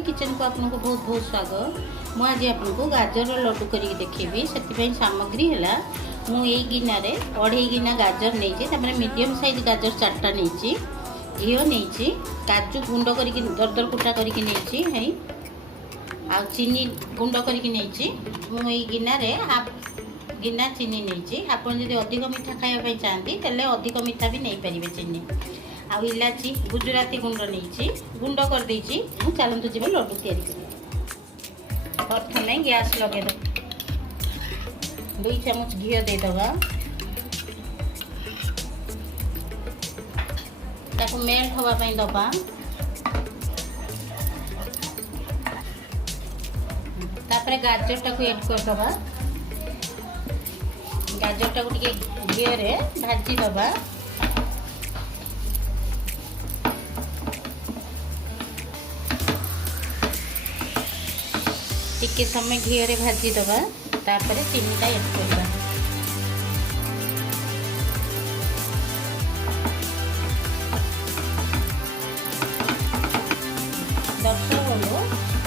Only kitchen को आपको बहुत बहुत स्वागत। मु आज आपको गाजर लड्डू करके देखी से सामग्री है मुझे गिनारे 2.5 गिना गाजर नहीं मीडियम साइज गाजर 4टा नहीं घी नहीं काजू गुंड कर दरदर कुटा करके है आ चीनी गुंड करके मुझे गिनारे हाफ गिना चीनी नहीं आपड़ जब अधिक मीठा खायापी चाहती तेल अधिक मीठा भी नहीं पारे चीनी आ इलाची गुजराती गुंड नहीं गुंड कर देची चलतु जी लड्डू तैयारी कर। प्रथम गैस लगे 2 चामच घी देदबा ताको मेल्ट होगा दबा तापर गाजर टाक ऐड करदबा गाजर टाक घी रे भाजी दबा टिके समय घी रे भाजी दबा तापर चीनी टा ऐड करबा दर्शक बंधु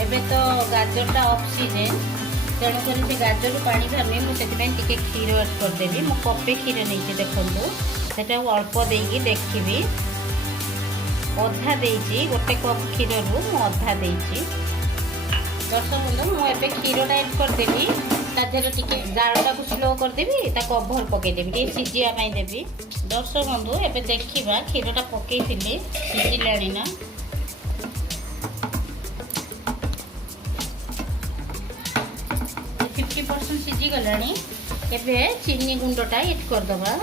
एबे तो गाजर टा ऑफ सीजन तेणुक से गाजर पानी भामी मुझे टे क्षीर ऐड करदेवी मु कपे क्षीर नहीं देखूँ से अल्प देकी देखी अधा देती गोटे कप क्षीर रु अधा देती। दर्शक बंधु मुझे क्षीरटा ऐड करदेवी तादेह टे जाड़ा को स्लो करदेवी कभर पकईदेवी सीझापी देवी। दर्शक बंधु एबे देखा क्षीरटा पकई सीझिला ना 50% सीझी गलानी एबे चीनी गुंडटा ऐड करदबा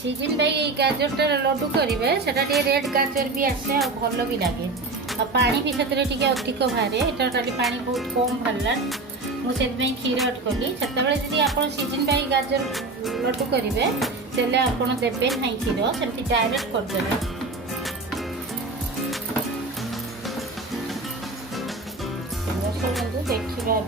सीजन भाई गाजरटा लड्डू करेंगे सेटा रेड गाजर भी आसे और भल भी लगे और पानी भी से अधिक बाहर एटा पानी बहुत कम बाहरला मुझे क्षीर ऐड कली से आप सीजन भाई गाजर लड्डू करेंगे तेल आप देवे ना क्षीर सेमती डायरेक्ट करदे बंधु देखा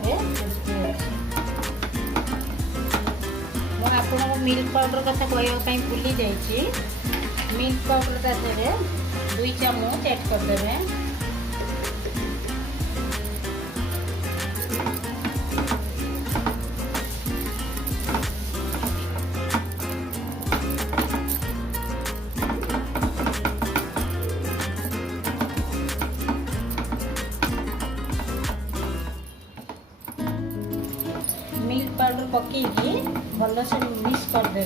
आपको मिल्क पाउडर कथा कहवाई भूली जाइए मिल्क पाउडर तादेह 2 चामच ऐड करदे मिल्क पाउडर पकईकि भल से मिक्स करदे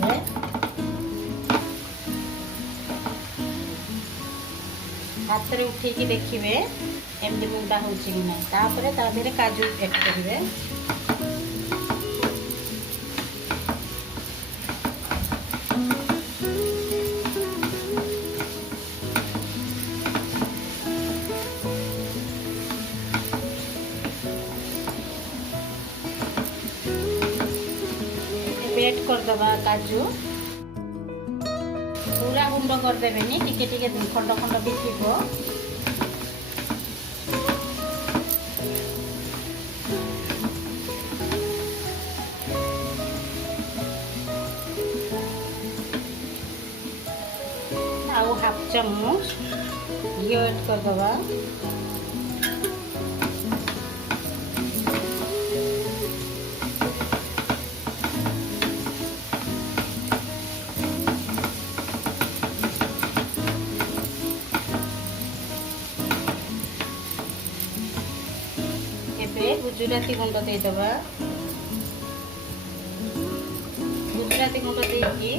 हाथ में उठे देखिए एमती गुंडा हो ना काजू ऐड करेंगे ऐड करदबा काजू पूरा गुंड करदेवेनि टिके टिके खंड खंड भी थी आउ हाफ चामच घी ऐड करदबा गुजराती गुंड देदबा गुजराती गुंड देकी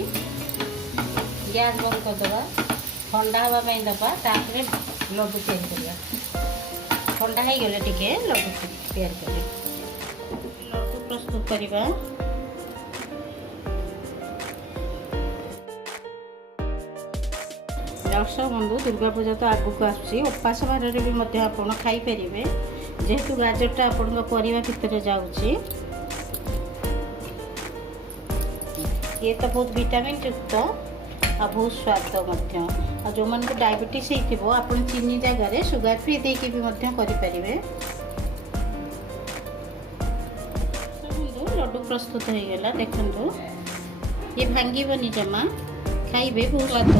गैस बंद करदबा ठंडा हाँवाई दबा तापर लड्डू तैयारी करवा ठंडा हो गले टिके लड्डू तैयारी कर लड्डू प्रस्तुत करवा। दर्शक बंधु दुर्गा पूजा तो आगू आसूँ उपास बार भी आप खाईपर जेहेतु गाजरटा आपण परिवा भितर जाऊँगी ये तो बहुत विटामिन युक्त आ बहुत स्वाद जो मन को डायबिटीज होती चीनी जगह सुगर फ्री देकी भी करें। लड्डू प्रस्तुत हो गला देखंतु ये भांगीबनी जमा खाइबे बहुत स्वाद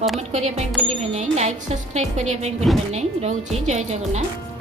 कमेंट करिया पई भूलिबे नहीं लाइक सब्सक्राइब करिया पई भूलिबे नहीं रहउची जय जगन्नाथ।